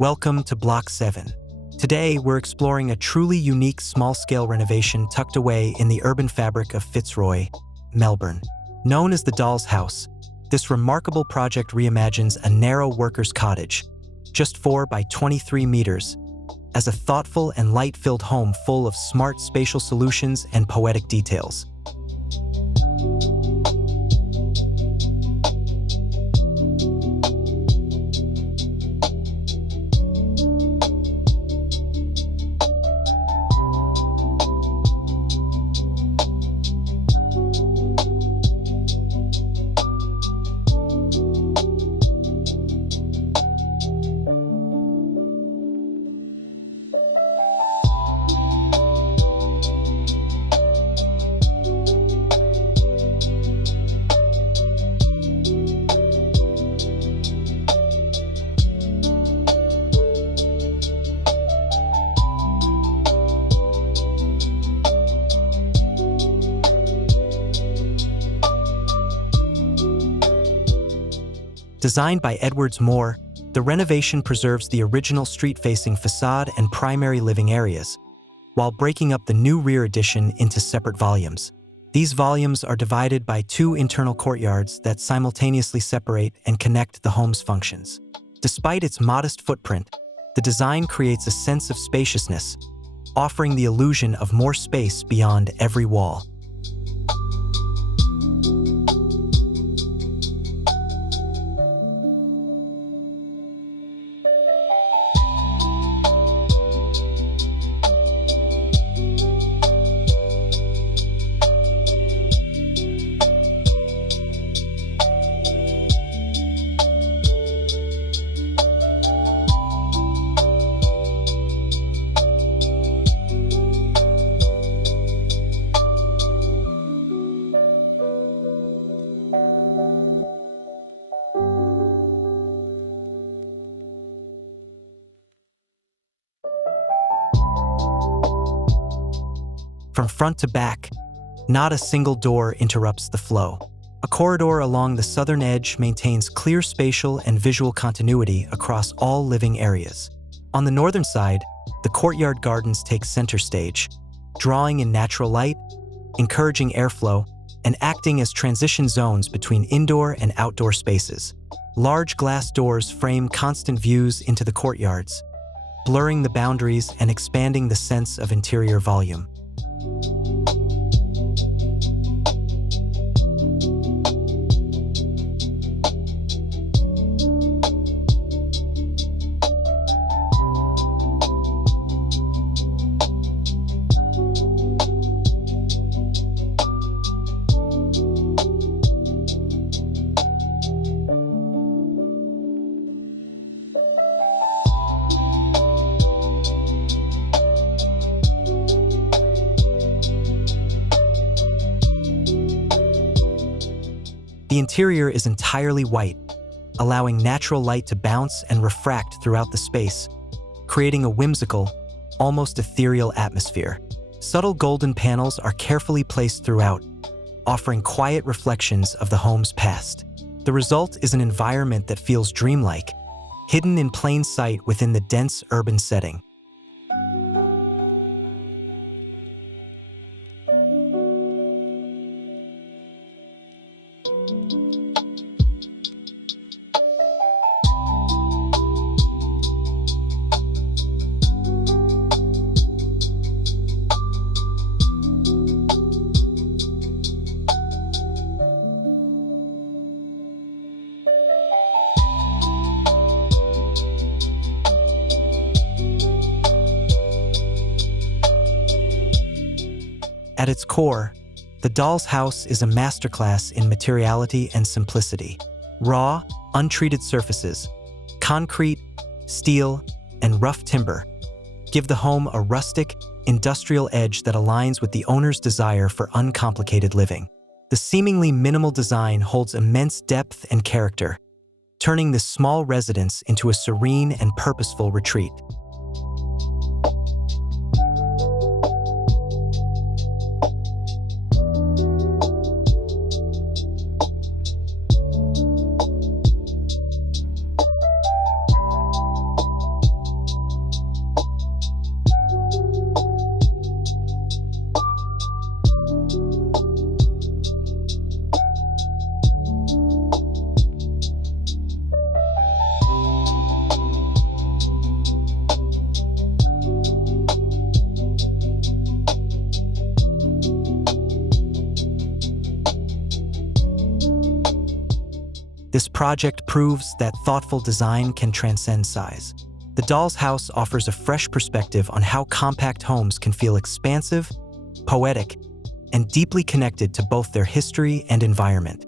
Welcome to Block 7. Today, we're exploring a truly unique small-scale renovation tucked away in the urban fabric of Fitzroy, Melbourne. Known as the Doll's House, this remarkable project reimagines a narrow worker's cottage, just 4 by 23 meters, as a thoughtful and light-filled home full of smart spatial solutions and poetic details. Designed by Edwards Moore, the renovation preserves the original street-facing facade and primary living areas, while breaking up the new rear addition into separate volumes. These volumes are divided by 2 internal courtyards that simultaneously separate and connect the home's functions. Despite its modest footprint, the design creates a sense of spaciousness, offering the illusion of more space beyond every wall. From front to back, not a single door interrupts the flow. A corridor along the southern edge maintains clear spatial and visual continuity across all living areas. On the northern side, the courtyard gardens take center stage, drawing in natural light, encouraging airflow, and acting as transition zones between indoor and outdoor spaces. Large glass doors frame constant views into the courtyards, blurring the boundaries and expanding the sense of interior volume. The interior is entirely white, allowing natural light to bounce and refract throughout the space, creating a whimsical, almost ethereal atmosphere. Subtle golden panels are carefully placed throughout, offering quiet reflections of the home's past. The result is an environment that feels dreamlike, hidden in plain sight within the dense urban setting. At its core, the Doll's House is a masterclass in materiality and simplicity. Raw, untreated surfaces, concrete, steel, and rough timber give the home a rustic, industrial edge that aligns with the owner's desire for uncomplicated living. The seemingly minimal design holds immense depth and character, turning this small residence into a serene and purposeful retreat. This project proves that thoughtful design can transcend size. The doll's house offers a fresh perspective on how compact homes can feel expansive, poetic, and deeply connected to both their history and environment.